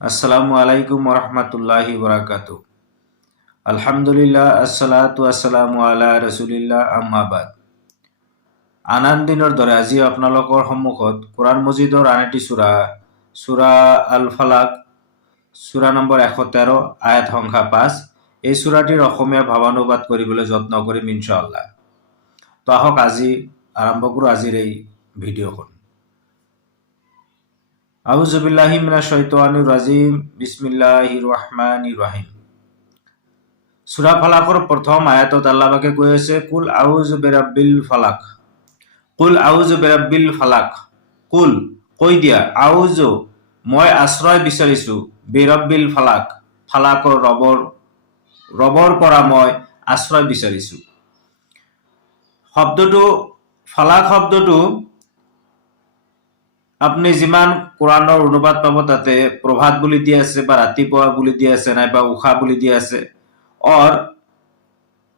আসসালামু আলাইকুম ওৰহমতুল্লাহি বৰাকাতু। আলহামদুলিল্লাহ, আসসালাতু আসসালামু আলা ৰসুলিল্লাহ, আম্মা বাদ। আন দিনৰ দৰে আজি আপোনালোকৰ সন্মুখত কোৰআন মজিদৰ আন এটি সূৰা আল ফালাক, সূৰা নম্বৰ ১১৩, আয়াত সংখ্যা ৫। এই সূৰাটিৰ অসমীয়া ভাৱানুবাদ কৰিবলৈ যত্ন কৰিম ইনশাআল্লাহ। তো আহক আজি আৰম্ভ কৰোঁ আজিৰ এই ভিডিঅ'খন। আউযু বিল্লাহি মিনাশ শাইতানিৰ ৰাজিম, বিসমিল্লাহিৰ ৰহমানিৰ ৰহিম। সূৰা ফালাকৰ প্ৰথম আয়াতত আল্লাহ পাকে কৈ আছে, কুল আউযু বিৰাব্বিল ফালাক। কুল আউযু বিৰাব্বিল ফালাক। কুল কৈ দিয়া, আউযু মই আশ্ৰয় বিচাৰিছো, বিৰাব্বিল ফালাক ফালাকৰ ৰবৰ পৰা মই আশ্ৰয় বিচাৰিছো। শব্দটো ফালাক শব্দটো আপনি যিমান কোৰআনৰ অনুবাদ পাব তাতে প্ৰভাত বুলি দিয়া আছে, বা ৰাতিপুৱা বুলি দিয়া আছে, নাইবা উষা বুলি দিয়া আছে।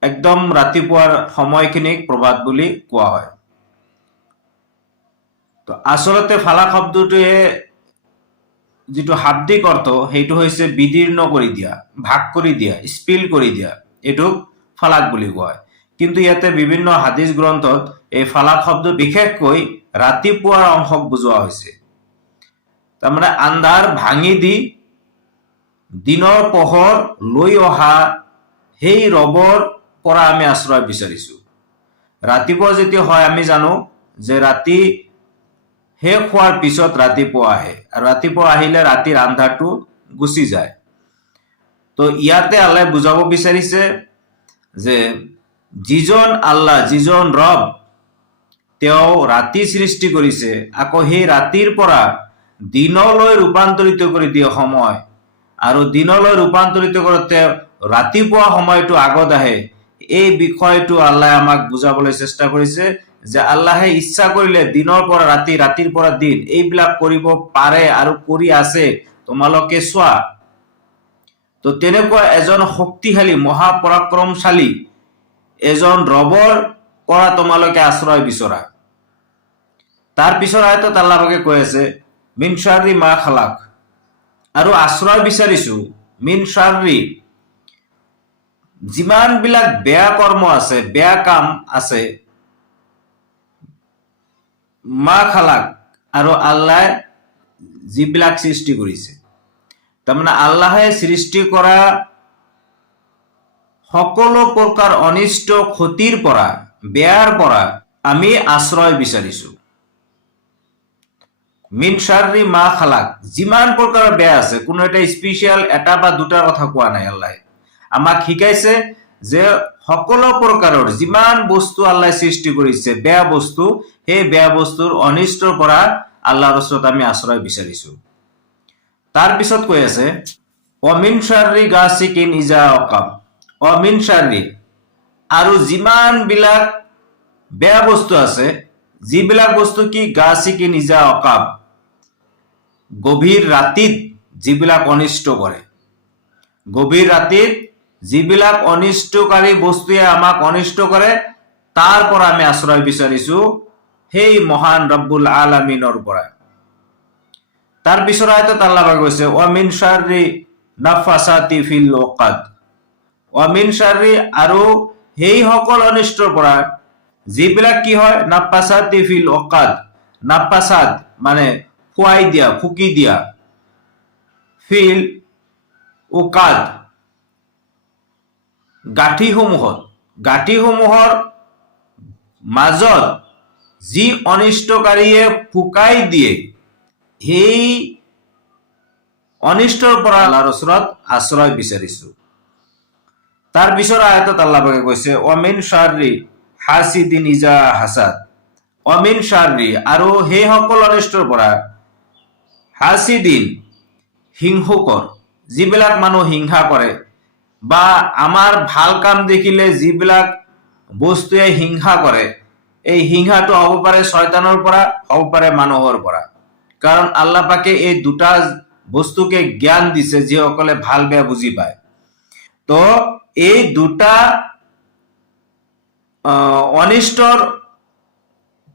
একদম ৰাতিপুৱাৰ সময়খিনিক প্ৰভাত বুলি কোৱা হয়। তো আসলতে ফালাক শব্দটোৱে যিটো শাব্দিক অৰ্থ সেইটো হৈছে বিদীৰ্ণ কৰি দিয়া, ভাগ কৰি দিয়া, স্পিল কৰি দিয়া, এইটোক ফালাক বুলি কোৱা হয়। কিন্তু ইয়াতে বিভিন্ন হাদিস গ্ৰন্থত এই ফালাক শব্দ বিশেষকৈ ৰাতিপুৱাৰ অংশক বুজোৱা হৈছে। তাৰমানে আন্ধাৰ ভাঙি দি দিনৰ পোহৰ লৈ অহা সেই ৰবৰ পৰা আমি আশ্ৰয় বিচাৰিছো। ৰাতিপুৱা যেতিয়া হয় আমি জানো যে ৰাতি শেষ হোৱাৰ পিছত ৰাতিপুৱা আহে, আৰু ৰাতিপুৱা আহিলে ৰাতিৰ আন্ধাৰটো গুচি যায়। তো ইয়াতে আল্লাহ বুজাব বিচাৰিছে যে যিজন আল্লাহ, যিজন ৰব, তেওঁ ৰাতি সৃষ্টি কৰিছে, আকৌ সেই ৰাতিৰ পৰা দিনলৈ ৰূপান্তৰিত কৰি দিয়ে সময়, আৰু দিনলৈ ৰূপান্তৰিত কৰোঁতে ৰাতিপুৱা সময়টো আগত আহে। এই বিষয়টো আল্লাহ আমাক বুজাবলৈ চেষ্টা কৰিছে যে আল্লাহে ইচ্ছা কৰিলে দিনৰ পৰা ৰাতি, ৰাতিৰ পৰা দিন এইবিলাক কৰিব পাৰে আৰু কৰি আছে, তোমালোকে চোৱা। তো তেনেকুৱা এজন শক্তিশালী মহাপৰাক্ৰমশালী এজন ৰবৰ পৰা তোমালোকে আশ্ৰয় বিচৰা। তাৰ পিছৰ আয়াতত আল্লাহ পাকে কৈ আছে, মিন শাৰৰি মা খালাক, আৰু আশ্ৰয় বিচাৰিছো মিন শাৰৰি, যিমান বিলাক বেয়া কৰ্ম আছে, বেয়া কাম আছে, মা খালাক, আৰু আল্লাহ যিবিলাক সৃষ্টি কৰিছে। তাৰমানে আল্লাহে সৃষ্টি কৰা সকলো প্ৰকাৰ অনিষ্ট ক্ষতিৰ পৰা, বেয়াৰ পৰা আমি আশ্ৰয় বিচাৰিছো। মিন শাৰৰি মা খালাক, যিমান প্ৰকাৰৰ বেয়া আছে, কোনো এটা স্পেচিয়েল এটা বা দুটাৰ কথা কোৱা নাই। আল্লাহ আমাক শিকাইছে যে সকলো প্ৰকাৰৰ যিমান বস্তু আল্লাহ সৃষ্টি কৰিছে বেয়া বস্তু, সেই বেয়া বস্তুৰ অনিষ্টৰ পৰা আল্লাহৰ ওচৰত আমি আশ্ৰয় বিচাৰিছো। তাৰ পিছত কৈ আছে, অমিন শাৰৰি গাছিকিন ইজা ওয়াকাব, অমিন শাৰৰি, আৰু যিমান বিলাক বেয়া বস্তু আছে, যিবিলাক বস্তু কি গাছিকিন ইজা ওয়াকাব, গভীৰ ৰাতিত যিবিলাক অনিষ্ট কৰে, গভীৰ ৰাতিত যিবিলাক অনিষ্টকাৰী বস্তুৱে আমাক অনিষ্ট কৰে, তাৰ পৰা আমি আশ্ৰয় বিচাৰিছো সেই মহান ৰব্বুল আলামিনৰ পৰা। তাৰ পিছৰ আয়াতত আল্লাহ পাকে কৈছে, ওয়ামিন শাৰৰি নাফাসাতি ফিল উকাদ, ওয়ামিন শাৰৰি, আৰু সেই সকল অনিষ্টৰ পৰা যিবিলাক কি হয়, নাফাসাতি ফিল উকাদ, নাফাসাত মানে ফুৱাই দিয়া, ফুকি দিয়া, ফিল উকাদ গাঁঠিসমূহৰ মাজত যি অনিষ্টকাৰীয়ে ফুকাই দিয়ে, সেই অনিষ্টৰ পৰা আল্লাহৰ ওচৰত আশ্ৰয় বিচাৰিছো। তাৰ পিছৰ আয়াতত আল্লাহ পাকে কৈছে, ওয়ামিন শাৰৰি হাসিদিন ইজা হাসাদ, অমিন শাৰৰি, আৰু সেই সকল অনিষ্টৰ পৰা হাসিদিন, হিংসুকৰ, যিবিলাক মানুহ হিংসা কৰে, বা আমাৰ ভাল কাম দেখিলে যিবিলাক বস্তুৱে হিংসা কৰে, এই হিংসাটো হ'ব পাৰে শয়তানৰ পৰা, হ'ব পাৰে মানুহৰ পৰা। কাৰণ আল্লাহ পাকে এই দুটা বস্তুকে জ্ঞান দিছে, যিসকলে ভাল বেয়া বুজি পায়। তো এই দুটা অনিষ্টৰ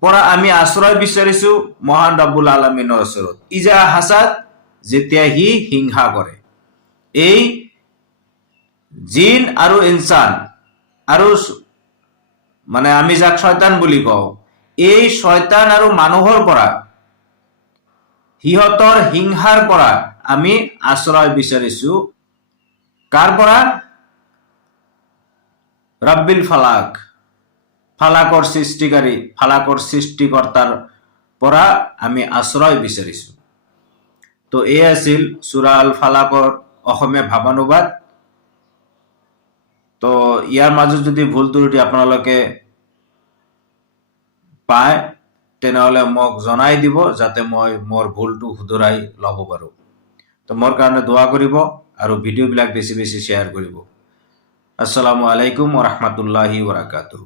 পৰা আমি আশ্ৰয় বিচাৰিছো মহান ৰব্বুল আলামিনৰ ওচৰত। ইজা হাসাদ, যেতিয়া সি হিংসা কৰে। এই জিন আৰু ইনচান আৰু মানে আমি যাক শয়তান বুলি কওঁ, এই শয়তান আৰু মানুহৰ পৰা, সিহঁতৰ হিংসাৰ পৰা আমি আশ্ৰয় বিচাৰিছো। কাৰ পৰা? ৰাব্বিল ফালাক, ফালাকৰ সৃষ্টিকাৰী, ফালাকৰ সৃষ্টিকৰ্তাৰ পৰা আমি আশ্ৰয় বিচাৰিছো। তো এই আছিল সূৰা আল ফালাকৰ অসমীয়া ভাৱানুবাদ। তো ইয়াৰ মাজত যদি ভুল ত্ৰুটি আপোনালোকে পায় তেনেহ'লে মোক জনাই দিব, যাতে মই মোৰ ভুলটো শুধৰাই ল'ব পাৰোঁ। তো মোৰ কাৰণে দোৱা কৰিব আৰু ভিডিঅ'বিলাক বেছি বেছি শ্বেয়াৰ কৰিব। আসসালামু আলাইকুম ওয়া ৰাহমাতুল্লাহি ওয়া বাৰাকাতুহু।